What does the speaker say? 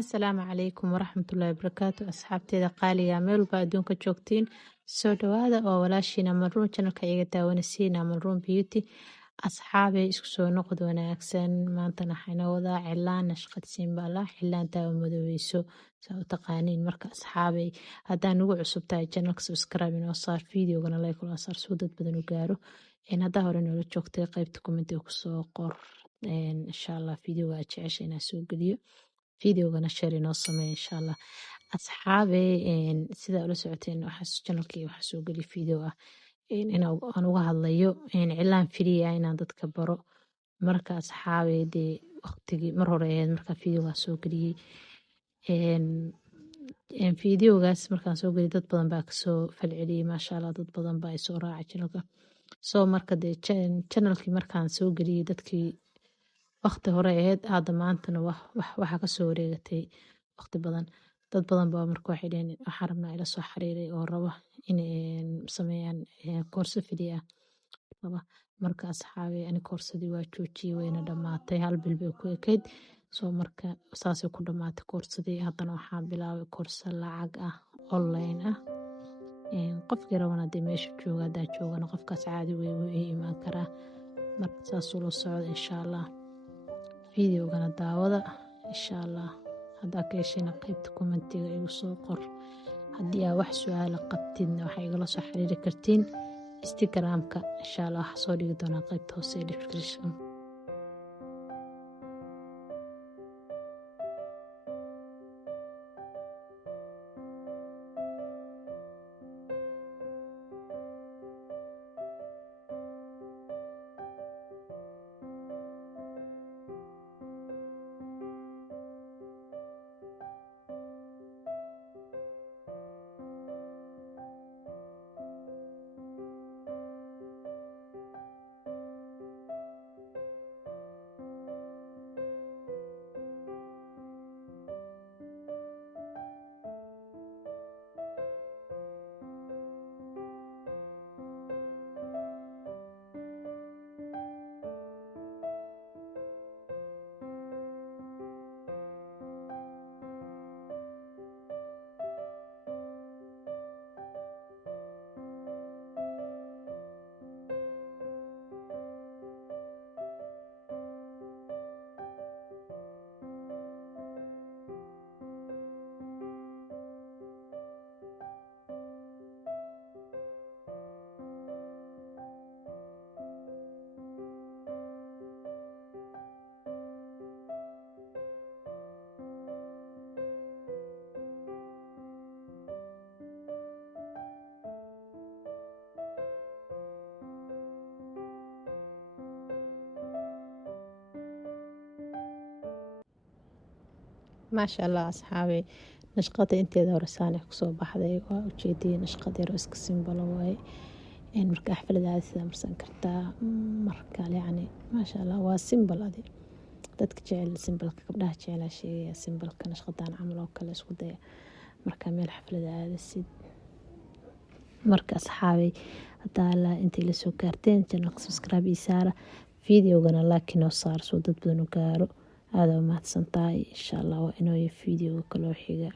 Asalaamu calaykum waraxmatullaahi wabarakaatu asxaabteeda qaaliga meel walba adduunka joogtiin soo dhawaada oo walaashiina Maroon channelka iga daawanaysiina Maroon Beauty asxaabey isku soo noqod wanaagsan maantana waxayna wadaa cilaan nashqad simbala cilaan daawo madoweyso saa u taqaaniin marka asxaabey haddaan ugu cusub tahay channelka subscribe inoo saar videogana like oo saar soo dad badan u gaaro haddaa hore noola joogtay qaybta commentiga kusoo qor insha Allah videoga aad jeceshay inaan soo geliyo videogana share inoo sameey insha Allah asxaabey sida ula socoteen channelkii waxaa soo geli video ah aan uga hadlayo cilaan free ah inaan dadka baro marka asxaabey dee waqtigii mar hore ahayd markaa videogaa soo geliyey videogaas markaan soo geliyey dad badan baa kasoo falceliyey maasha Allah dad badan baa isoo raacay channelka soo marka dee channelkii markaan soo geliyey dadkii waqti hore ahayd hadda maantana waxaa kasoo wareegatay waqti badan dad badan baa marka waxay dhaheen waxaan rabnaa ila soo xiriiray oo raba inay sameeyaan koorso free ah raba marka asxaabey ani koorsadii waa joojiyey wayna dhamaatay hal bil bay ku ekayd soo marka saasay ku dhamaatay koorsadii haddana waxaan bilaabay koorso lacag ah online ah qofkii rabana dee meesha jooga haddaa joogana qofkaas caadi way u imaan karaa marka saas ula socda insha Allah videogana daawada insha Allah haddaa ka heshayna qaybta commentiga igu soo qor haddii aa wax su'aala qabtidna waxaa igala soo xiriiri kartiin Instagramka insha Allah waxaa soo dhigi doonaa qaybta hoose ee description maasha Allah asxaabey nashqada inteeda hore saan kusoo baxday waa ujeediyey nashqad yar oo iska simbolo waaye marka xafladaha sida marsan kartaa marka yacni maasha Allah waa simbol adi dadka jecel simbolka gabdhaha jecel sheegaya simbolka nashqadan camal oo kale isku daya marka meel xaflada aadasid marka asxaabey haddaa la intay la soo gaarteen channelka subscribe ii saara videogana like inoo saar soo dad badan u gaaro aad u mahadsantahay insha Allah waa inoo videoga kaloo xiga